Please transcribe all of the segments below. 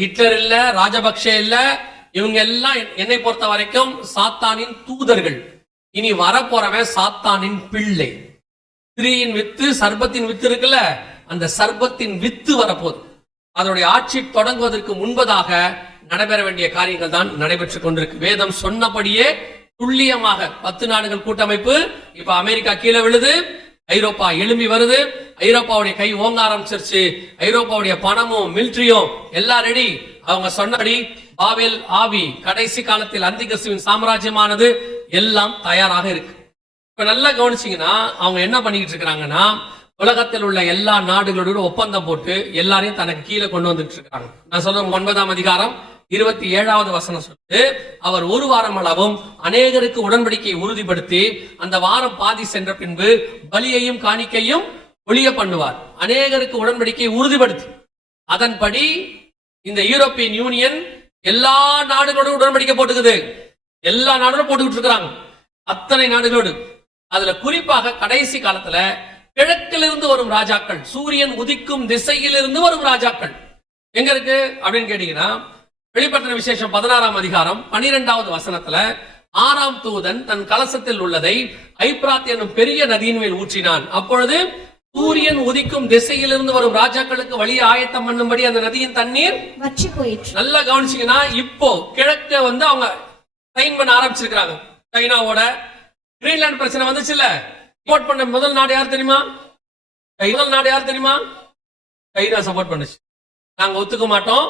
Hitler இல்ல, ராஜபக்ஷே இல்ல, இவங்க எல்லாம் என்னை பொறுத்த வரைக்கும் சாத்தானின் தூதர்கள். இனி வரப்போறவன் சாத்தானின் பிள்ளை. ஸ்திரீயின் வித்து, சர்பத்தின் வித்து இருக்குல்ல, அந்த சர்பத்தின் வித்து வரப்போகுது. அதனுடைய ஆட்சி தொடங்குவதற்கு முன்பதாக நடைபெற வேண்டிய காரியங்கள் தான் நடைபெற்றுக் கொண்டிருக்கு. வேதம் சொன்னபடியே துல்லியமாக 10 நாடுகள் கூட்டமைப்பு. இப்ப அமெரிக்கா கீழே விழுது, ஐரோப்பா எழும்பி வருது, ஐரோப்பாவுடைய கை ஓங்க ஆரம்பிச்சிருச்சு. ஐரோப்பாவுடைய பணமும் மிலிட்டரியும் எல்லாம் ரெடி. அவங்க சொன்னபடி பாபேல் ஆவி கடைசி காலத்தில் அந்திகிறிஸ்துவின் சாம்ராஜ்யமானது எல்லாம் தயாராக இருக்கு. இப்ப நல்லா கவனிச்சீங்கன்னா அவங்க என்ன பண்ணிக்கிட்டு இருக்கிறாங்கன்னா, உலகத்தில் உள்ள எல்லா நாடுகளோட ஒப்பந்தம் போட்டு எல்லாரையும் தனக்கு கீழே கொண்டு வந்துட்டு இருக்காங்க. நான் சொல்றேன் 9ஆம் அதிகாரம் 27வது வசனம் சொல்லுது, அவர் ஒரு வாரம் அளவும் அநேகருக்கு உடன்படிக்கையை உறுதிப்படுத்தி அந்த வாரம் பாதி சென்ற பின்பு பலியையும் காணிக்கையும் ஒழிய பண்ணுவார். அநேகருக்கு உடன்படிக்கையை உறுதிப்படுத்தி அதன்படி இந்த யூரோப்பியன் யூனியன் எல்லா நாடுகளோடு உடன்படிக்கை போட்டுக்குது. எல்லா நாடுகளும் போட்டுக்கிட்டு இருக்கிறாங்க, அத்தனை நாடுகளோடு. அதுல குறிப்பாக கடைசி காலத்துல கிழக்கிலிருந்து வரும் ராஜாக்கள், சூரியன் உதிக்கும் திசையிலிருந்து வரும் ராஜாக்கள் எங்க இருக்கு அப்படின்னு கேட்டீங்கன்னா, வெளிப்பட்ட விசேஷம் 16ஆம் அதிகாரம் 12வது வசனத்துல 6ஆம் தூதன் தன் கலசத்தில் உள்ளதை ஐப்ராத் என்னும் பெரிய நதியின் மேல் ஊற்றினான். அப்பொழுது சூரியன் உதிக்கும் திசையிலிருந்து வரும் ராஜாக்களுக்கு வழியை ஆயத்தம் பண்ணும்படி அந்த நதியின் தண்ணீர் வற்றி போயிற்று. நல்லா கவனிச்சீங்கன்னா, இப்போ கிழக்க அவங்க சைன் பண்ண ஆரம்பிச்சிருக்காங்க. சைனாவோட கிரீன்லாந்து பிரச்சனை வந்துச்சுல்ல, சப்போர்ட் பண்ண முதல் நாடு யார் தெரியுமா? சைனா சப்போர்ட் பண்ணுச்சு. நாங்க ஒத்துக்க மாட்டோம்,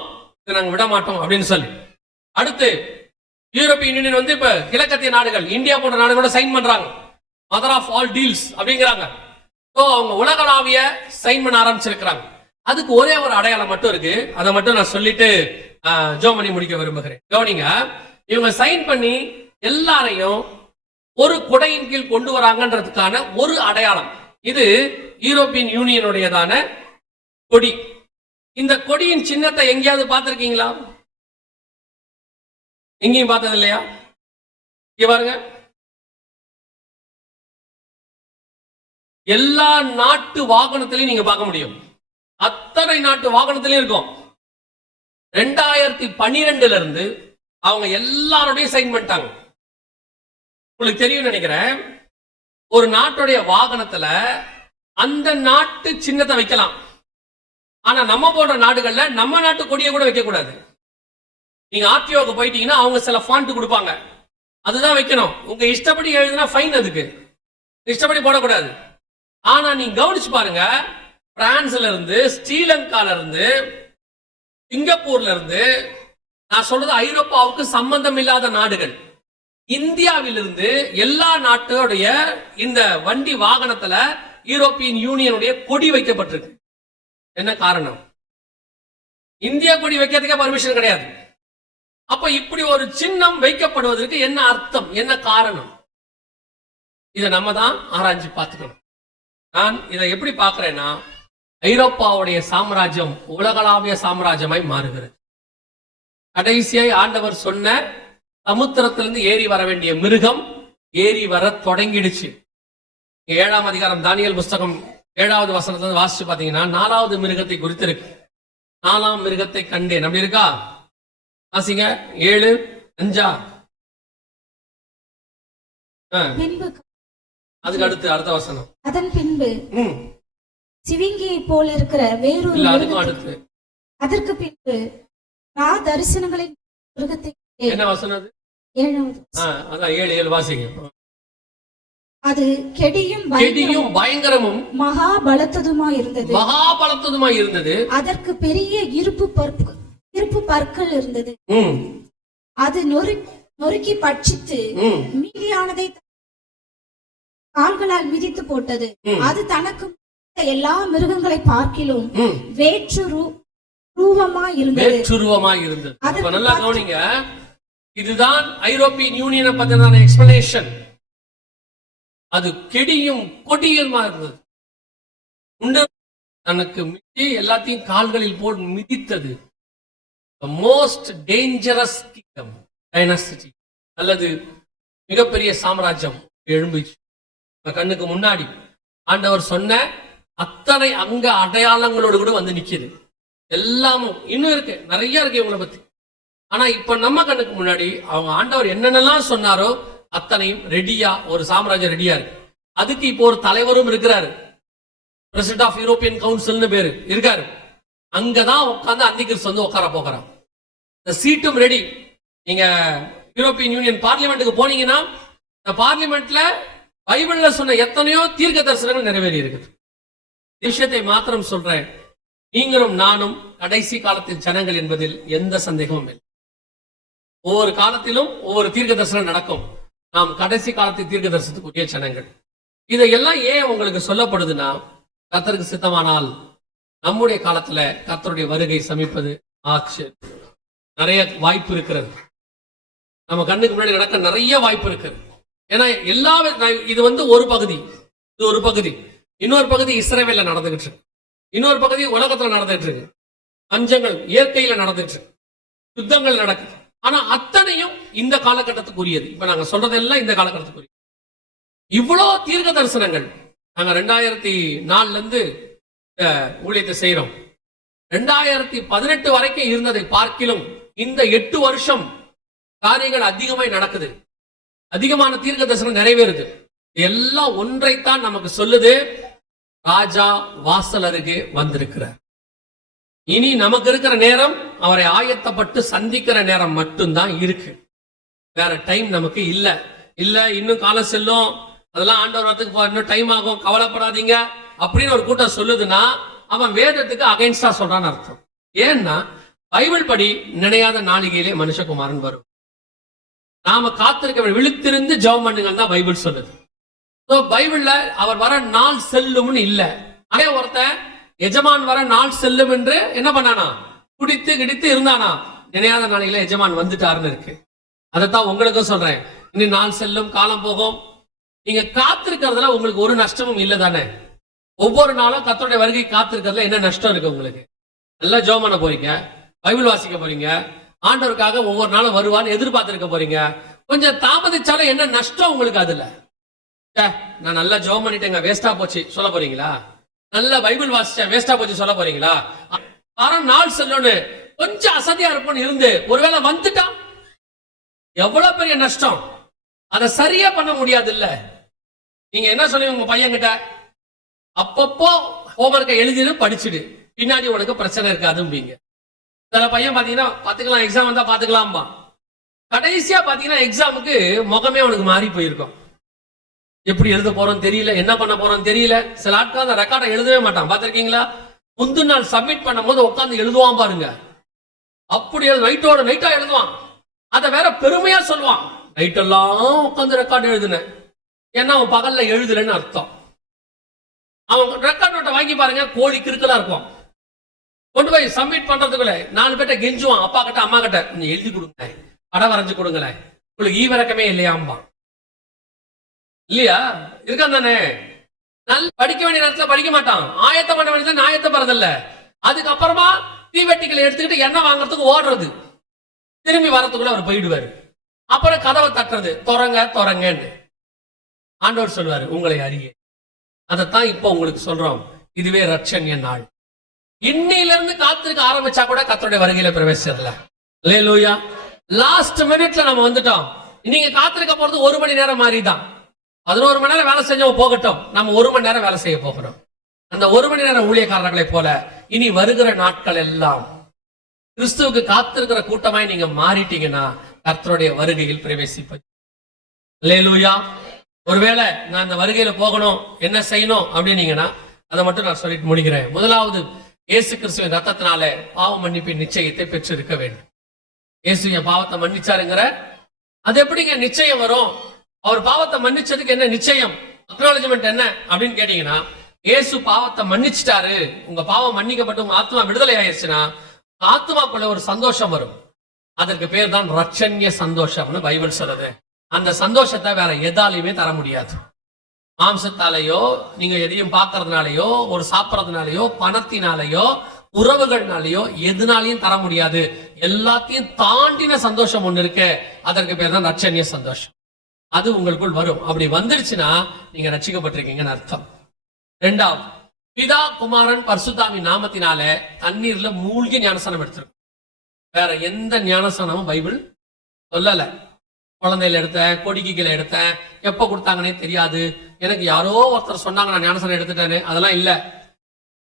நாங்க விட மாட்டோம் அப்படின்னு சொல்லி. அடுத்து யூரோப்பியன் யூனியன் இப்ப கிழக்கத்திய நாடுகள், இந்தியா போன்ற நாடுகளோட சைன் பண்றாங்க. மதர் ஆஃப் ஆல் டீல்ஸ் அப்படிங்கிறாங்க. அவங்க உலகளாவிய சைன் பண்ண ஆரம்பிச்சிருக்கிறாங்க. அதுக்கு ஒரே ஒரு அடையாளம் மட்டும் இருக்கு, அதை மட்டும் நான் சொல்லிட்டு ஜோமணி முடிக்க விரும்புகிறேன். கவனிங்க, இவங்க சைன் பண்ணி எல்லாரையும் ஒரு குடையின் கீழ் கொண்டு வராங்கன்றதுக்கான ஒரு அடையாளம் இது யூரோப்பியன் யூனியனுடையதான கொடி. இந்த கொடியின் சின்னத்தை எங்கேயாவது பார்த்திருக்கீங்களா? எங்கேயும் பார்த்தது இல்லையா? இங்க பாருங்க, எல்லா நாட்டு வாகனத்திலையும் நீங்க பார்க்க முடியும். அத்தனை நாட்டு வாகனத்திலையும் இருக்கும். 2012 இருந்து அவங்க எல்லாரோடையும் சைன் பண்ணிட்டாங்க. உங்களுக்கு தெரியும் நினைக்கிறேன், ஒரு நாட்டுடைய வாகனத்துல அந்த நாட்டு சின்னத்தை வைக்கலாம், ஆனா நம்ம போன்ற நாடுகள்ல நம்ம நாட்டு கொடியை கூட வைக்க கூடாது. நீங்க ஆர்டிஓக்கு போயிட்டீங்கன்னா அவங்க சில ஃபாண்ட் கொடுப்பாங்க, அதுதான் வைக்கணும். உங்க இஷ்டப்படி எழுதுனா ஃபைன், அதுக்கு இஷ்டப்படி போடக்கூடாது. ஆனா நீங்க கவனிச்சு பாருங்க, பிரான்ஸ்ல இருந்து, ஸ்ரீலங்கால இருந்து, சிங்கப்பூர்ல இருந்து, நான் சொல்றது ஐரோப்பாவுக்கு சம்பந்தம் இல்லாத நாடுகள், இந்தியாவிலிருந்து எல்லா நாட்டோடைய இந்த வண்டி வாகனத்துல யூரோப்பியன் யூனியனுடைய கொடி வைக்கப்பட்டிருக்கு. என்ன காரணம்? இந்தியா கொடி வைக்கிறதுக்கே பர்மிஷன் கிடையாது. அப்ப இப்படி ஒரு சின்னம் வைக்கப்படுவதற்கு என்ன அர்த்தம், என்ன காரணம்? இதை நம்ம தான் ஆராய்ச்சி பார்த்துக்கணும். நான் இதை எப்படி பார்க்கிறேன்னா, ஐரோப்பாவுடைய சாம்ராஜ்யம் உலகளாவிய சாம்ராஜ்யமாய் மாறுகிறது. கடைசியாய் ஆண்டவர் சொன்ன சமுத்திரத்திலிருந்து ஏறி வர வேண்டிய மிருகம் ஏறி வர தொடங்கிடுச்சு. 7ஆம் அதிகாரம் தானியேல் புஸ்தகம் 7வது வசனத்துல வாசிச்சு பாத்தீங்கன்னா 4வது மிருகத்தை குறித்து இருக்கு. 4ஆம் மிருகத்தை கண்டேன் அப்படி இருக்கா? வாசிங்க 7:5. அதுக்கு அடுத்த வசனம். அதன் பின்பு சிவிங்கியை போல இருக்கிற வேறொரு அடுத்து அதற்கு பின்பு தரிசனங்களின் மிருகத்தை. என்ன வசனம்? 7வது. அதான் 7 வாசிங்க. அது கெடியும் பயங்கரமும் மகா பலத்ததுமாய் இருந்தது. அதற்கு பெரிய இருப்பு பற்கள் இருந்தது. அது நொறுக்கி பட்சித்து மீதியானதை கால்களால் மிதித்து போட்டது. அது தனக்கு எல்லா மிருகங்களை பார்க்கிலும் வேற்றுருவமாய் இருந்தது. நல்லா கவனிங்க, இதுதான் ஐரோப்பியன் யூனியனை பத்தின எக்ஸ்பிளனேஷன். அது கெடியும் கொடியுமா இருந்தது. தனக்கு மிதி எல்லாத்தையும் கால்களில் போட்டு மிதித்தது. மோஸ்ட் டேஞ்சரஸ் கிங்டம், டைனாஸ்டி அல்லது மிகப்பெரிய சாம்ராஜ்யம் எழும்பிச்சு கண்ணுக்கு முன்னாடி. ஆண்டவர் சொன்ன அத்தனை அங்க அடையாளங்களோடு கூட வந்து நிக்குது. எல்லாமும் இன்னும் இருக்கு, நிறைய இருக்கு இவங்களை பத்தி. ஆனா இப்ப நம்ம கண்ணுக்கு முன்னாடி அவங்க ஆண்டவர் என்னென்னலாம் சொன்னாரோ அத்தனையும் ரெடியா, ஒரு சாம்ராஜ்யம் ரெடியா இருக்கு. அதுக்கு இப்போ ஒரு தலைவரும் இருக்கிறாரு, பிரசிடென்ட் ஆஃப் யூரோப்பியன் கவுன்சில்னு பேரு இருக்காரு. அங்கதான் உட்கார்ந்து அந்திகிறிஸ்து வந்து உட்கார போகிறான். இந்த சீட்டும் ரெடி. நீங்க யூரோப்பியன் யூனியன் பார்லிமெண்ட்டுக்கு போனீங்கன்னா இந்த பார்லிமெண்ட்ல பைபிள்ல சொன்ன எத்தனையோ தீர்க்க தரிசனங்கள் நிறைவேறி இருக்குது. விஷயத்தை மாத்திரம் சொல்றேன், நீங்களும் நானும் கடைசி காலத்தின் ஜனங்கள் என்பதில் எந்த சந்தேகமும் இல்லை. ஒவ்வொரு காலத்திலும் ஒவ்வொரு தீர்க்க தரிசனம் நடக்கும். நாம் கடைசி காலத்தின் தீர்க்க தரிசனத்துக்குரிய ஜனங்கள். இதையெல்லாம் ஏன் உங்களுக்கு சொல்லப்படுதுன்னா, கர்த்தருக்கு சித்தமானால் நம்முடைய காலத்துல கர்த்தருடைய வருகை சமிப்பது ஆச்சு. நிறைய வாய்ப்பு இருக்கிறது, நம்ம கண்ணுக்கு முன்னாடி நடக்க நிறைய வாய்ப்பு இருக்கு. ஏன்னா எல்லா இது வந்து ஒரு பகுதி, இது ஒரு பகுதி. இன்னொரு பகுதி இஸ்ரவேல்ல நடந்துகிட்டு இருக்கு, இன்னொரு பகுதி உலகத்துல நடந்துட்டு இருக்கு. பஞ்சங்கள் இயற்கையில நடந்துட்டு இருக்கு, யுத்தங்கள் நடக்குது. ஆனா அத்தனையும் இந்த காலகட்டத்துக்குரியது. இப்ப நாங்க சொல்றதெல்லாம் இந்த காலகட்டத்துக்குரிய. இவ்வளவு தீர்க்க தரிசனங்கள் நாங்க 2004 இருந்து ஊழியத்தை செய்யறோம். 2018 வரைக்கும் இருந்ததை பார்க்கிலும் இந்த 8 வருஷம் காரியங்கள் அதிகமாய் நடக்குது, அதிகமான தீர்க்க தரிசனம் நிறைவேறுது. எல்லாம் ஒன்றைத்தான் நமக்கு சொல்லுது, ராஜா வாசல் அருகே வந்திருக்கிறார். இனி நமக்கு இருக்கிற நேரம் அவரை ஆயத்தப்பட்டு சந்திக்கிற நேரம் மட்டும்தான் இருக்கு, வேற டைம் நமக்கு இல்ல. இன்னும் காலம் செல்லும், அதெல்லாம் ஆண்டவர் வரத்துக்கு இன்னும் டைம் ஆகும், கவலைப்படாதீங்க அப்படின்னு ஒரு கூட்டம் சொல்லுதுன்னா அவன் வேதத்துக்கு அகைன்ஸ்டா சொல்றான்னு அர்த்தம். ஏன்னா பைபிள் படி நினையாத நாளிகையிலே மனுஷகுமாரன் வரும். நாம காத்திருக்க, விழித்திருந்து ஜெபம் பண்ணுங்க தான் பைபிள் சொல்லுது. பைபிள்ல அவர் வர நாள் செல்லும்னு இல்ல. அதே ஒருத்தன் எஜமான் வர நாள் செல்லும் என்று என்ன பண்ணானா, குடித்து கிடித்து இருந்தானா, நினையாத நாளில எஜமான் வந்துட்டாருன்னு இருக்கு. அதைத்தான் உங்களுக்கும் சொல்றேன், இனி நாள் செல்லும், காலம் போகும். நீங்க காத்திருக்கிறதுல உங்களுக்கு ஒரு நஷ்டமும் இல்லை தானே. ஒவ்வொரு நாளும் கர்த்தருடைய வருகை காத்திருக்கிறதுல என்ன நஷ்டம் இருக்கு உங்களுக்கு? நல்லா ஜெபம் பண்ண போறீங்க, பைபிள் வாசிக்க போறீங்க, ஆண்டவருக்காக ஒவ்வொரு நாளும் வருவான்னு எதிர்பார்த்திருக்க போறீங்க. கொஞ்சம் தாமதிச்சாலும் என்ன நஷ்டம் உங்களுக்கு? அதுல நான் நல்லா ஜெபம் பண்ணிட்டேங்க, வேஸ்டா போச்சு சொல்ல போறீங்களா? நல்ல பைபிள் வாசிச்சேன், வேஸ்டா போச்சு சொல்ல போறீங்களா? நாள் செல்லும்னு கொஞ்சம் அசதியா இருப்போம்னு இருந்து ஒருவேளை வந்துட்டான், எவ்வளவு பெரிய நஷ்டம். அதை சரியா பண்ண முடியாது இல்ல. நீங்க என்ன சொல்லுவீங்க உங்க பையன் கிட்ட? அப்பப்போ ஹோம்வொர்க்கை எழுதிடு, படிச்சுடு, பின்னாடி உனக்கு பிரச்சனை இருக்காதும்பீங்க. சில பையன் பாத்தீங்கன்னா பாத்துக்கலாம், எக்ஸாம் வந்தா பாத்துக்கலாம்பா. கடைசியா பாத்தீங்கன்னா எக்ஸாமுக்கு முகமே அவனுக்கு மாறி போயிருக்கும். எப்படி எழுத போறோம் தெரியல, என்ன பண்ண போறோம் தெரியல. சில ஆட்கள் அந்த ரெக்கார்டை எழுதவே மாட்டான், பாத்திருக்கீங்களா? முந்தின நாள் சப்மிட் பண்ணும் போது உட்காந்து எழுதுவான் பாருங்க. அப்படி நைட்டோட நைட்டா எழுதுவான். அதை வேற பெருமையா சொல்லுவான், நைட்டெல்லாம் உட்காந்து ரெக்கார்டு எழுதுனேன். ஏன்னா அவன் பகல்ல எழுதுலன்னு அர்த்தம். அவன் ரெக்கார்ட் நோட்டை வாங்கி பாருங்க, கோழி கிறுக்கலா இருக்கும். கொண்டு போய் சப்மிட் பண்றதுக்குள்ள 4 பேர்ட்ட கெஞ்சுவான், அப்பா கிட்ட அம்மா கிட்ட, நீங்க எழுதி கொடுங்க, படம் வரைஞ்சு கொடுங்களேன், உங்களுக்கு ஈவிரக்கமே இல்லையாம்பா. இல்லையா? இருக்கான் தானே. நல்ல படிக்க வேண்டிய நேரத்துல படிக்க மாட்டான், ஆயத்தம் பண்ண வேண்டியது ஆயத்தப்படுறதில்ல. அதுக்கப்புறமா தீவெட்டிகளை எடுத்துக்கிட்டு எண்ணெய் வாங்குறதுக்கு ஓடுறது, திரும்பி வரத்துக்குள்ள அவர் போயிடுவாரு. அப்புறம் கதவை தட்டுறது, தொறங்கன்னு. ஆண்டவர் சொல்லுவாரு, உங்களை அறிய. அதைத்தான் இப்ப உங்களுக்கு சொல்றோம், இதுவே ரட்சண்ய நாள். இன்னையில இருந்து காத்திருக்க ஆரம்பிச்சா கூட கர்த்தருடைய வருகையில பிரவேசிக்கல. அல்லேலூயா. லாஸ்ட் மினிட்ல நம்ம வந்துட்டோம். நீங்க காத்திருக்க போறது 1 மணி நேரம் மாதிரி தான். 11 மணி நேரம் வேலை செஞ்சவங்க போகட்டும், நம்ம 1 மணி நேரம் வேலை செய்ய போகிறோம். அந்த 1 மணி நேரம் ஊழியக்காரர்களை போல இனி வருகிற நாட்கள் எல்லாம் கிறிஸ்துவுக்கு காத்திருக்கிற கூட்டமாய் நீங்க மாறிட்டீங்கன்னா கர்த்தருடைய வருகையில் பிரவேசிப்பது. அல்லேலூயா. ஒருவேளை நான் அந்த வருகையில போகணும், என்ன செய்யணும் அப்படின்னீங்கன்னா அதை மட்டும் நான் சொல்லிட்டு முடிக்கிறேன். முதலாவது, இயேசு கிறிஸ்துவின் ரத்தத்தினால பாவ மன்னிப்பின் நிச்சயத்தை பெற்றிருக்க வேண்டும். இயேசு என் பாவத்தை மன்னிச்சாருங்கிற அது எப்படிங்க நிச்சயம் வரும்? அவர் பாவத்தை மன்னிச்சதுக்கு என்ன நிச்சயம், அக்னாலஜ்மெண்ட் என்ன அப்படின்னு கேட்டீங்கன்னா, இயேசு பாவத்தை மன்னிச்சிட்டாரு, உங்க பாவம் மன்னிக்கப்பட்டு உங்க ஆத்மா விடுதலை ஆயிடுச்சுன்னா ஆத்மாக்குள்ள ஒரு சந்தோஷம் வரும். அதற்கு பேர் தான் ரட்சண்ய சந்தோஷம்னு பைபிள் சொல்லுது. அந்த சந்தோஷத்தை வேற எதாலையுமே தர முடியாது. மாம்சத்தாலேயோ, நீங்க எதையும் பார்க்கறதுனாலயோ, ஒரு சாப்பிடறதுனாலயோ, பணத்தினாலேயோ, உறவுகள்னாலேயோ எதுனாலையும் தர முடியாது. எல்லாத்தையும் தாண்டின சந்தோஷம் ஒண்ணு இருக்கு, அதற்கு பேர் தான் ரட்சண்ய சந்தோஷம். அது உங்களுக்குள் வரும். அப்படி வந்துருச்சுன்னா நீங்க ரட்சிக்கப்பட்டிருக்கீங்கன்னு அர்த்தம். 2வது, பிதா குமாரன் பரிசுத்தாவின் நாமத்தினால தண்ணீர்ல மூழ்கி ஞானஸ்நானம் எடுத்திருக்கும். வேற எந்த ஞானஸ்நானமும் பைபிள் சொல்லல. குழந்தையில எடுத்தேன், கொடிக்கு கீழே எடுத்தேன், எப்ப கொடுத்தாங்கன்னே தெரியாது, எனக்கு யாரோ ஒருத்தர் சொன்னாங்க நான் ஞானஸ்நானம் எடுத்துட்டேன்னு, அதெல்லாம் இல்ல.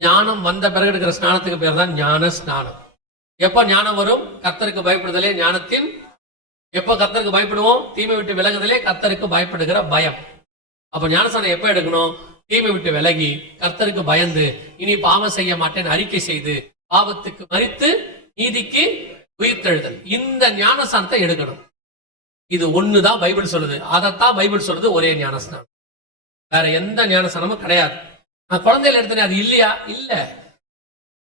ஞானம் வந்த பிறகு எடுக்கிற ஸ்நானத்துக்கு பேர் தான் ஞான ஸ்நானம். எப்ப ஞானம் வரும்? கர்த்தருக்கு பயப்படுதலே ஞானத்தின். எப்ப கர்த்தருக்கு பயப்படுவோம்? தீமை விட்டு விலகுதலே கர்த்தருக்கு பயப்படுகிற பயம். அப்ப ஞானஸ்நானம் எப்ப எடுக்கணும்? தீமை விட்டு விலகி கர்த்தருக்கு பயந்து இனி பாவம் செய்ய மாட்டேன் அறிக்கை செய்து பாவத்துக்கு மரித்து நீதிக்கு உயிர்த்தெழுதல், இந்த ஞானஸ்நானத்தை எடுக்கணும். இது ஒண்ணுதான் பைபிள் சொல்லுது. அதைத்தான் பைபிள் சொல்லுது ஒரே ஞானஸ்நானம். வேற எந்த ஞானஸ்நானமும் கிடையாது. நான் குழந்தையில எடுத்தேன், அது இல்லையா? இல்ல.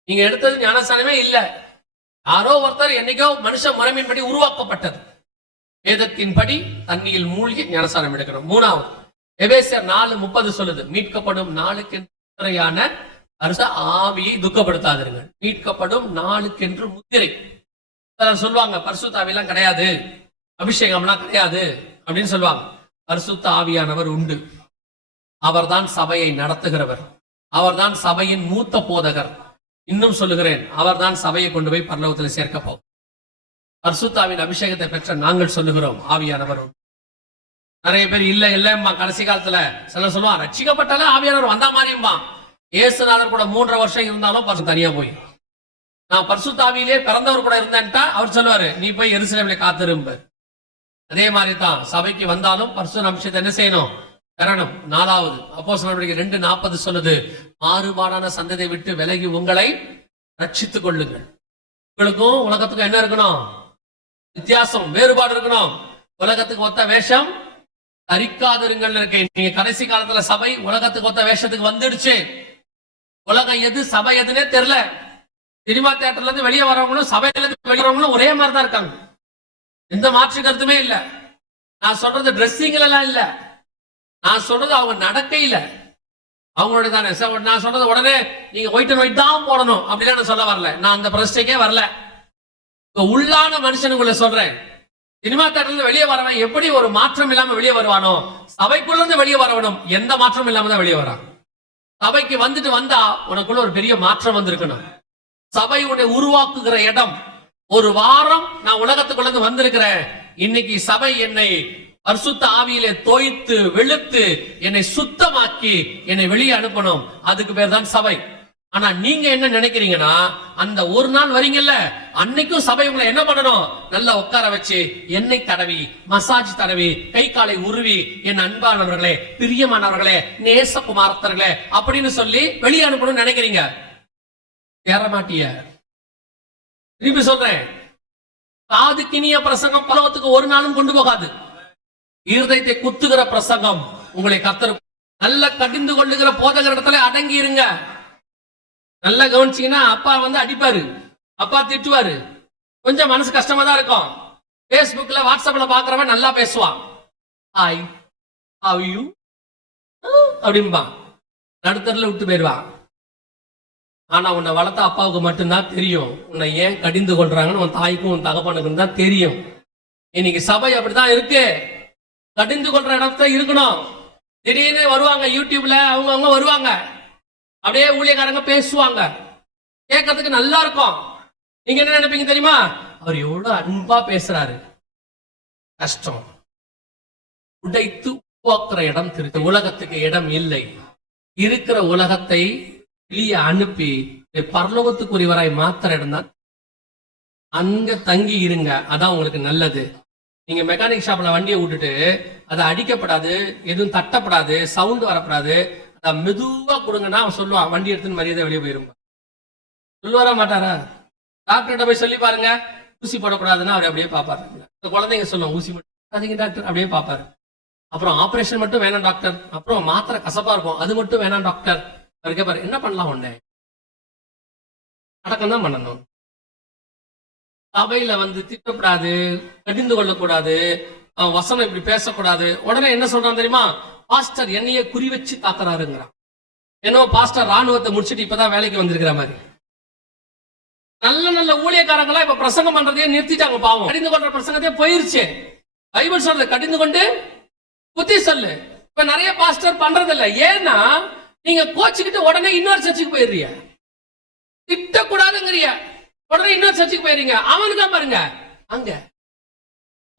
நீங்க எடுத்தது ஞானஸ்நானமே இல்ல. யாரோ ஒருத்தர் என்னைக்கோ மனுஷ முறைமையின்படி உருவாக்கப்பட்டது. வேதத்தின்படி தண்ணியில் மூழ்கி ஞானஸ்நானம் எடுக்கணும். மூணாவது எபேசியர் 4:30 சொல்லுது, மீட்கப்படும் நாளுக்கென்றையான அரச ஆவியை துக்கப்படுத்தாதீர்கள். மீட்கப்படும் நாளுக்கென்று முத்திரை. சொல்லுவாங்க பரிசுத்த ஆவியெல்லாம் கிடையாது, அபிஷேகம்லாம் கிடையாது அப்படின்னு சொல்லுவாங்க. பரிசுத்த ஆவியானவர் உண்டு. அவர்தான் சபையை நடத்துகிறவர். அவர்தான் சபையின் மூத்த போதகர். இன்னும் சொல்லுகிறேன், அவர்தான் சபையை கொண்டு போய் பரலோகத்தில் சேர்க்க போகும். பரிசுத்தாவின் அபிஷேகத்தை பெற்ற நாங்கள் சொல்லுகிறோம் ஆவியானவர் உண்டு. நிறைய பேர் இல்ல இல்லம்மா. கடைசி காலத்துல சில சொல்லுவான் ரட்சிக்கப்பட்டாலே ஆவியானவர் வந்தா மாதிரியும்பா. இயேசுநாதர் கூட 3.5 வருஷம் இருந்தாலும் தனியா போய் நான் பரிசுத்த ஆவியிலே பிறந்தவர் கூட இருந்தேன்ட்டா அவர் சொல்லுவாரு, நீ போய் எருசலேமிலே காத்திரும்ப. அதே மாதிரி தான் சபைக்கு வந்தாலும் பரிசுத்த அபிஷேகத்தை என்ன செய்யணும்? பெறணும். 4வது அப்போஸ்தலர் 2:40 சொல்லுது, மாறுபாடான சந்ததியை விட்டு விலகி உங்களை ரட்சித்துக் கொள்ளுங்கள். உங்களுக்கும் உலகத்துக்கும் என்ன இருக்கணும்? வித்தியாசம், வேறுபாடு இருக்கணும். உலகத்துக்கு ஒத்த வேஷம் தரிக்காதிருங்கள் இருக்கு. நீங்க கடைசி காலத்துல சபை உலகத்துக்கு ஒத்த வேஷத்துக்கு வந்துடுச்சு. உலகம் எது சபை எதுன்னே தெரியல. சினிமா தியேட்டர்ல இருந்து வெளியே வரவங்களும் சபையில இருந்து வெளியே வரவங்களும் ஒரே மாதிரி தான் இருக்காங்க. எந்த மாற்று கருத்துமே இல்ல. நான் சொல்றது ட்ரெஸ்ஸிங்ல எல்லாம் இல்ல, நான் சொல்றது அவங்க நடக்கையில அவங்களுடைய தானே. நான் சொல்றது உடனே நீங்க ஒயிட் அண்ட் ஒயிட் தான் போடணும் அப்படிலாம் நான் சொல்ல வரல. நான் அந்த பிரச்சனைக்கே வரல. உள்ளான மனுஷனுக்குள்ள சொல்றேன். சினிமா தியேட்டர்ல வெளியே வரவன் எப்படி ஒரு மாற்றம் இல்லாம வெளியே வருவானோ, சபைக்குள்ள இருந்து வெளியே வரவனும் எந்த மாற்றம் இல்லாம தான் வெளியே வரான். சபைக்கு வந்துட்டு வந்தா உனக்குள்ள ஒரு பெரிய மாற்றம் வந்திருக்கணும். சபை உன்னை உருவாக்குகிற இடம். ஒரு வாரம் நான் உலகத்துக்குள்ள இருந்து வந்திருக்கிறேன். இன்னைக்கு சபை என்னை பரிசுத்த ஆவியிலே தோய்த்து வெளுத்து என்னை சுத்தமாக்கி என்னை வெளியே அனுப்பணும். அதுக்கு பேர் தான் சபை. ஆனா நீங்க என்ன நினைக்கிறீங்கன்னா, அந்த ஒரு நாள் வரீங்கல்ல, அன்னைக்கும் சபை உங்களை என்ன பண்ணணும்? நல்லா உட்கார வச்சு எண்ணெய் தடவி மசாஜ் தடவி கை காலை உருவி என் அன்பானவர்களே, பிரியமானவர்களே, நேசகுமாரத்தர்களே அப்படின்னு சொல்லி வெளியே அனுப்பணும்னு நினைக்கிறீங்க. தேற மாட்டிய. திருப்பி சொல்றேன், காதுக்கினிய பிரசங்கம் பரலோகத்துக்கு ஒரு நாளும் கொண்டு போகாது. இருதயத்தை குத்துகிற பிரசங்கம் உங்களை கர்த்தர் நல்ல கடிந்து கொள்ளுகிற போதகர் இடத்துல அடங்கி இருங்க. நல்லா கவனிச்சீங்கன்னா, அப்பா வந்து அடிப்பாரு, அப்பா திட்டுவாரு, கொஞ்சம் மனசு கஷ்டமா தான் இருக்கும். பேஸ்புக்ல வாட்ஸ்அப்ல பாக்குறவன் நல்லா பேசுவான், ஹாய் ஹவ் யூ அப்படின்பா, நடுத்தரில் விட்டு போயிடுவான். ஆனா உன்னை வளர்த்த அப்பாவுக்கு மட்டும்தான் தெரியும் உன்னை ஏன் கடிந்து கொள்றாங்கன்னு. உன் தாய்க்கும் உன் தகப்பனுக்கும் தான் தெரியும். இன்னைக்கு சபை அப்படிதான் இருக்கு. கடிந்து கொள்ற இடத்துல இருக்கணும். திடீர்னு வருவாங்க யூடியூப்ல, அவங்க வருவாங்க, அப்படியே ஊழியக்காரங்க பேசுவாங்க, கேட்கறதுக்கு நல்லா இருக்கும். நீங்க என்ன நினைப்பீங்க தெரியுமா? அவர் எவ்வளவு அன்பா பேசுறாரு. கஷ்டம். உடைத்து உருவாக்குற இடம் திருக்கு. உலகத்துக்கு இடம் இல்லை. இருக்கிற உலகத்தை வெளியே அனுப்பி பரலோகத்துக்குரியவராய் மாத்திர இடம் தான். அங்க தங்கி இருங்க, அதான் உங்களுக்கு நல்லது. நீங்க மெக்கானிக் ஷாப்ல வண்டியை விட்டுட்டு அதை அடிக்கப்படாது, எதுவும் தட்டப்படாது, சவுண்ட் வரப்படாது, அதை மெதுவா கொடுங்கன்னா அவன் சொல்லுவான், வண்டி எடுத்துன்னு மரியாதை வெளியே போயிருங்க. சொல்லுவாரா மாட்டாரா? டாக்டர்கிட்ட போய் சொல்லி பாருங்க, ஊசி போடக்கூடாதுன்னா அவர் அப்படியே பாப்பாரு. குழந்தைங்க சொல்லுவாங்க, ஊசி மட்டும் டாக்டர் அப்படியே பாப்பாரு. அப்புறம் ஆபரேஷன் மட்டும் வேணாம் டாக்டர், அப்புறம் மாத்திரை கசப்பா இருக்கும் அது மட்டும் வேணாம் டாக்டர். அவர் கேட்பாரு, என்ன பண்ணலாம்? உடனே அடக்கம் தான் பண்ணணும். சபையில வந்து திட்டப்படாது, கடிந்து கொள்ளக்கூடாது, வசனம் இப்படி பேசக்கூடாது. உடனே என்ன சொல்றான் தெரியுமா? பாஸ்டர் என்னையே குறி வச்சு தாக்குறாருங்கிறான். என்னவோ பாஸ்டர் ராணுவத்தை முடிச்சுட்டு இப்பதான் வேலைக்கு வந்திருக்கிற மாதிரி. நல்ல நல்ல ஊழியக்காரங்களா இப்ப பிரசங்கம் பண்றதையே நிறுத்திட்டாங்க. பாவம், கடிந்து கொள்ற பிரசங்கத்தையே போயிருச்சு. பைபிள் சொல்றது கடிந்து கொண்டு புத்தி சொல்லு. இப்ப நிறைய பாஸ்டர் பண்றது இல்லை. ஏன்னா நீங்க கோச்சுக்கிட்டு உடனே இன்னொரு சர்ச்சுக்கு போயிடுறிய, திட்டக்கூடாதுங்கிறிய, உடனே இன்னொரு சர்ச்சுக்கு போயிடுறீங்க. அவனுக்கா பாருங்க, அங்க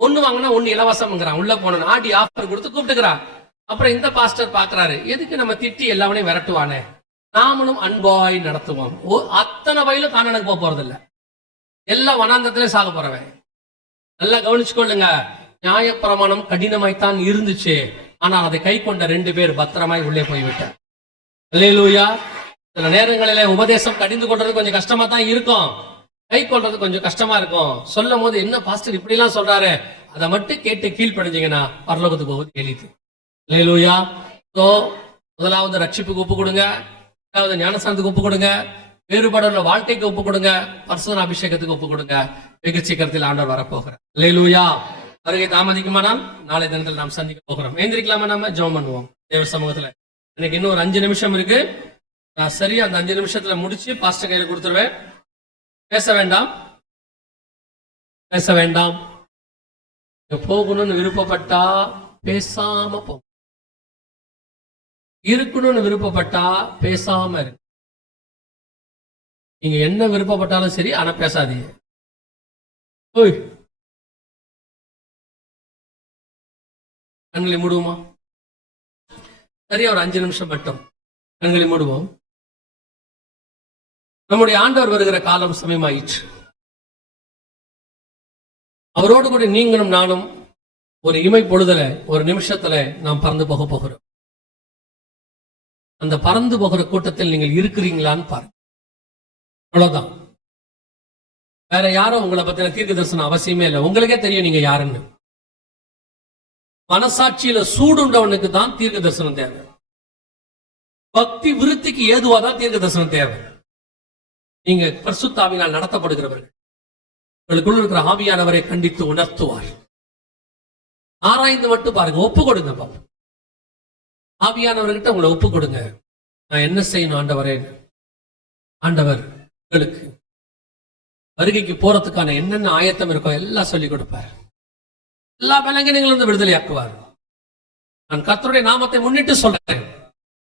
ஒண்ணு வாங்கினா ஒண்ணு இலவசம்ங்கிறான். உள்ள போன ஆடி ஆஃபர் கொடுத்து கூப்பிட்டுக்கிறான். அப்புறம் இந்த பாஸ்டர் பாக்குறாரு, எதுக்கு நம்ம திட்டி எல்லாவனையும் விரட்டுவானே, நாமளும் அன்பாய் நடத்துவோம். அத்தனை வயலும் காணனுக்கு போறது இல்ல, எல்லாம் வனாந்தத்திலே சாக போறவன். நல்லா கவனிச்சுக்கொள்ளுங்க, நியாயப்பிரமாணம் கடினமாய்த்தான் இருந்துச்சு, ஆனால் அதை கை கொண்ட 2 பேர் பத்திரமாய் உள்ளே போய்விட்டார். அல்லேலூயா. சில நேரங்களிலே உபதேசம் கடிந்து கொள்றது கொஞ்சம் கஷ்டமா தான் இருக்கும், கை கொள்றது கொஞ்சம் கஷ்டமா இருக்கும். சொல்லும் போது என்ன பாஸ்டர் இப்படி எல்லாம் சொல்றாரு, அதை மட்டும் கேட்டு கீழ்ப்படிஞ்சீங்கன்னா பரலோகத்துக்கு போவது எளிது. அல்லேலூயா. சோ முதலாவது ரட்சிப்புக்கு ஒப்பு கொடுங்க, இரண்டாவது ஞானஸ்தானத்துக்கு ஒப்பு கொடுங்க, வேறுபாடுள்ள வாழ்க்கைக்கு ஒப்பு கொடுங்க, பரிசுத்த அபிஷேகத்துக்கு ஒப்பு கொடுங்க. வெகு சீக்கிரத்தில் ஆண்டவர் வரப்போகிறார். அல்லேலூயா. வருகை தாமதிக்குமானால் நாளை தினத்தில் நாம் சந்திக்க போகிறோம். எழுந்திருக்கலாமா? நாம ஜெபம் பண்ணுவோம் தேவ சமூகத்துல. எனக்கு இன்னும் ஒரு 5 நிமிஷம் இருக்கு. நான் சரியா அந்த 5 நிமிஷத்துல முடிச்சு பாஸ்டர் கையில கொடுத்துருவேன். பேச வேண்டாம், பேச வேண்டாம். போகணும்னு விருப்பப்பட்டா பேசாம போ, இருக்கணும்னு விருப்பப்பட்டா பேசாம இருக்கு. நீங்க என்ன விருப்பப்பட்டாலும் சரி, ஆனா பேசாதீங்க. கண்களை மூடுவோமா? சரியா ஒரு 5 நிமிஷம் மட்டும் கண்களை மூடுவோம். நம்முடைய ஆண்டவர் வருகிற காலம் சமயமாயிற்று. அவரோடு கூட நீங்களும் நானும் ஒரு இமை பொழுதுல, ஒரு நிமிஷத்துல நாம் பறந்து போக போகிறோம். அந்த பறந்து போகிற கூட்டத்தில் நீங்கள் இருக்கிறீங்களான்னு பாருங்க. அவ்வளவுதான். வேற யாரும் உங்களை பத்தின தீர்க்க தரிசனம் அவசியமே இல்லை. உங்களுக்கே தெரியும் நீங்க யாருன்னு. மனசாட்சியில சூடுண்டவனுக்கு தான் தீர்க்க தரிசனம் தேவை. பக்தி விருத்திக்கு ஏதுவாதான் தீர்க்க தரிசனம் தேவை. நீங்க பரிசுத்த ஆவியினால் நடத்தப்படுகிறவர்கள், உங்களுக்குள்ள இருக்கிற ஆவியானவரை கண்டித்து உணர்த்துவார். ஆராய்ந்து மட்டும் பாருங்க, ஒப்பு கொடுங்க பாப்பா. ஆவியானவர்கிட்ட உங்களை ஒப்பு கொடுங்க. நான் என்ன செய்யணும் ஆண்டவரே? ஆண்டவர் உங்களுக்கு வருகைக்கு போறதுக்கான என்னென்ன ஆயத்தம் இருக்கோ எல்லாம் சொல்லிக் கொடுப்பார். எல்லா பலவீனங்களும் விடுதலையாக்குவார். நான் கர்த்தருடைய நாமத்தை முன்னிட்டு சொல்றேன்,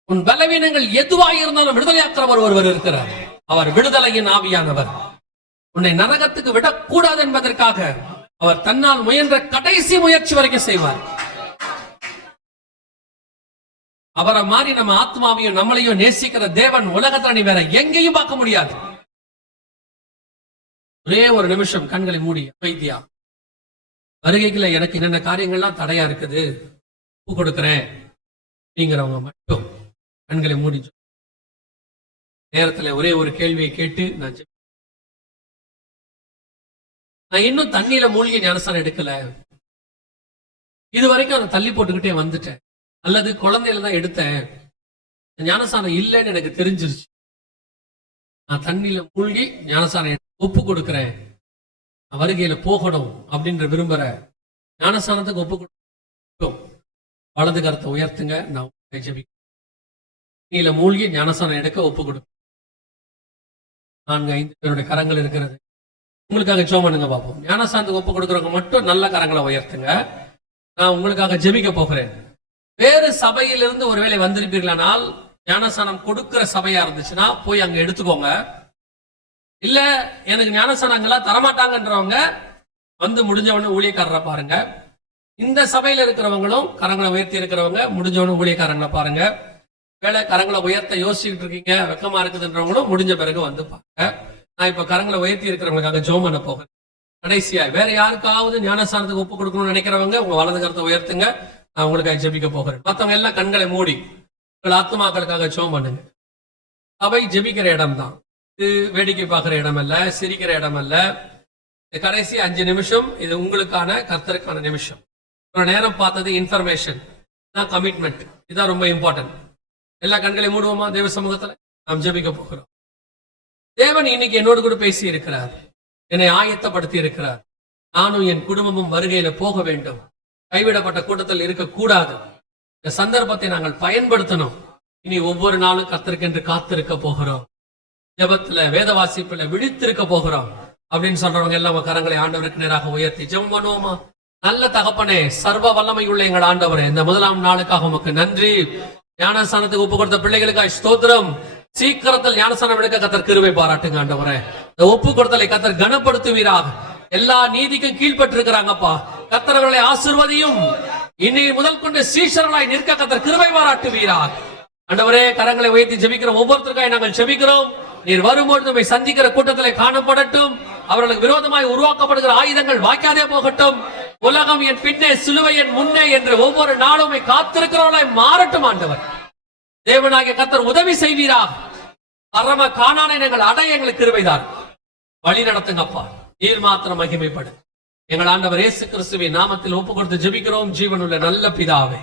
உன் பலவீனங்கள் எதுவாக இருந்தாலும் விடுதலையாக்குறவர் ஒருவர் இருக்கிறார். அவர் விடுதலையின் ஆவியானவர். உன்னை நரகத்துக்கு விடக்கூடாது என்பதற்காக அவர் தன்னால் முயன்ற கடைசி முயற்சி வரைக்கும் செய்வார். அவரை மாறி நம்ம ஆத்மாவையும் நம்மளையும் நேசிக்கிற தேவன் உலகத்துல வேற எங்கேயும் பார்க்க முடியாது. ஒரே ஒரு நிமிஷம் கண்களை மூடி வைத்தியா, வருகைக்குள்ள எனக்கு என்னென்ன காரியங்கள்லாம் தடையா இருக்குது ஒப்பு கொடுக்கிறேன் அப்படிங்கிறவங்க மட்டும் கண்களை மூடி நேரத்துல ஒரே ஒரு கேள்வியை கேட்டு நான் இன்னும் தண்ணியில மூழ்கி ஞானஸ்தானம் எடுக்கல, இது வரைக்கும் அதை தள்ளி போட்டுக்கிட்டே வந்துட்டேன், அல்லது குழந்தையில தான் எடுத்தேன், ஞானஸ்தானம் இல்லைன்னு எனக்கு தெரிஞ்சிருச்சு, நான் தண்ணியில மூழ்கி ஞானஸ்தானம் ஒப்பு கொடுக்கிறேன், வருகையில போகணும் அப்படின்ற விரும்புற ஞானஸ்தானத்துக்கு ஒப்பு கொடுக்கும் வலது கரத்தை உயர்த்துங்க. நான் தண்ணியில மூழ்கி ஞானஸ்தானம் எடுக்க ஒப்பு கொடுக்கும் 4-5 பேருடைய கரங்கள் இருக்கிறது. உங்களுக்காக ஜெபம் பண்ணுங்க பார்ப்போம். ஞானஸ்தானத்துக்கு ஒப்பு கொடுக்கறவங்க மட்டும் நல்ல கரங்களை உயர்த்துங்க. நான் உங்களுக்காக ஜெபிக்க போகிறேன். வேறு சபையிலிருந்து ஒருவேளை வந்திருப்பீர்களானால், ஞானஸ்தானம் கொடுக்கிற சபையா இருந்துச்சுன்னா போய் அங்க எடுத்துக்கோங்க. இல்ல எனக்கு ஞானஸ்தானங்கள்லாம் தரமாட்டாங்கன்றவங்க வந்து முடிஞ்சவனு ஊழியக்காரரை பாருங்க. இந்த சபையில இருக்கிறவங்களும் கரங்களை உயர்த்தி இருக்கிறவங்க முடிஞ்சவனு ஊழியக்காரங்களை பாருங்க. வேலை கரங்களை உயர்த்த யோசிச்சுட்டு இருக்கீங்க, வெக்கமா இருக்குதுன்றவங்களும் முடிஞ்ச பிறகு வந்து பாருங்க. நான் இப்ப கரங்களை உயர்த்தி இருக்கிறவங்களுக்காக ஜெபம் பண்ண போகிறேன். கடைசியா வேற யாருக்காவது ஞானஸ்தானத்துக்கு ஒப்பு கொடுக்கணும்னு நினைக்கிறவங்க உங்க வலது கரத்தை உயர்த்துங்க. நான் உங்களுக்காக ஜெபிக்க போகிறேன். மற்றவங்க எல்லாம் கண்களை மூடி உங்கள் ஆத்மாக்களுக்காக ஜெபம் பண்ணுங்க. சபை ஜெபிக்கிற இடம் தான் இது, வேடிக்கை பார்க்கிற இடம் அல்ல, சிரிக்கிற இடம் அல்ல. கடைசி 5 நிமிஷம் இது உங்களுக்கான கர்த்தருக்கான நிமிஷம். ஒரு நேரம் பார்த்தது இன்ஃபர்மேஷன் தான், கமிட்மெண்ட் இதுதான் ரொம்ப இம்பார்ட்டன்ட். எல்லா கண்களை மூடுவோமா? தேவ சமூகத்துல நாம் ஜெபிக்க போகிறோம். தேவன் இன்னைக்கு என்னோடு கூட பேசி இருக்கிறார், என்னை ஆயத்தப்படுத்தி இருக்கிறார். நானும் என் குடும்பமும் வருகையில போக வேண்டும், கைவிடப்பட்ட கூட்டத்தில் இருக்கக்கூடாது. இந்த சந்தர்ப்பத்தை நாங்கள் பயன்படுத்தணும். இனி ஒவ்வொரு நாளும் கர்த்தருக்கென்று காத்திருக்க போகிறோம், ஜெபத்துல வேத வாசிப்புல விழித்திருக்க போகிறோம் அப்படின்னு சொல்றவங்க எல்லாம் கரங்களை ஆண்டவருக்கு நேராக உயர்த்தி ஜெபம் பண்ணுவோமா? நல்ல தகப்பனே, சர்வ வல்லமை உள்ள எங்கள் ஆண்டவரே, இந்த முதலாம் நாளுக்காக உமக்கு நன்றி. ஞானஸ்தானத்துக்கு ஒப்பு கொடுத்த பிள்ளைகளுக்காய் ஸ்தோத்திரம். சீக்கிரத்தில் ஞானஸ்தானம் எடுக்க கத்தர் கிருபை பாராட்டுங்க ஆண்டவரே. இந்த ஒப்பு கொடுத்தலை கத்தர் கனப்படுத்துவீராக. எல்லா நீதிக்கும் கீழ்பட்டு இருக்கிறாங்கப்பா. கத்தர்களை ஆசீர்வதியும். இனி முதல் கொண்டு சீஷர்களாய் நிற்க கத்தர் கிருபை பாராட்டுவீராக. ஆண்டவரே, கரங்களை உயர்த்தி ஜெபிக்கிற ஒவ்வொருத்தருக்காய் நாங்கள் ஜெபிக்கிறோம். நீர் வரும்பொழுது நம்மை சந்திக்கிற கூட்டத்திலே காணப்படட்டும். அவர்களுக்கு விரோதமாய் உருவாக்கப்படுகிற ஆயுதங்கள் வாய்க்காதே போகட்டும். உலகம் என் பின்னே, சிலுவை என் முன்னே என்று ஒவ்வொரு நாளும் காத்திருக்கிறவர்களாய் மாறட்டும். ஆண்டவர் தேவனாகிய கர்த்தர் உதவி செய்வீராக. பரம கானானை நாங்கள் அடைய எங்களுக்கு கிருபைதார். வழி நடத்துங்கப்பா. நீர் மாத்திரம் மகிமைப்படு. எங்கள் ஆண்டவர் இயேசு கிறிஸ்துவின் நாமத்தில் ஒப்பு கொடுத்து ஜெபிக்கிறோம் ஜீவனுள்ள நல்ல பிதாவே.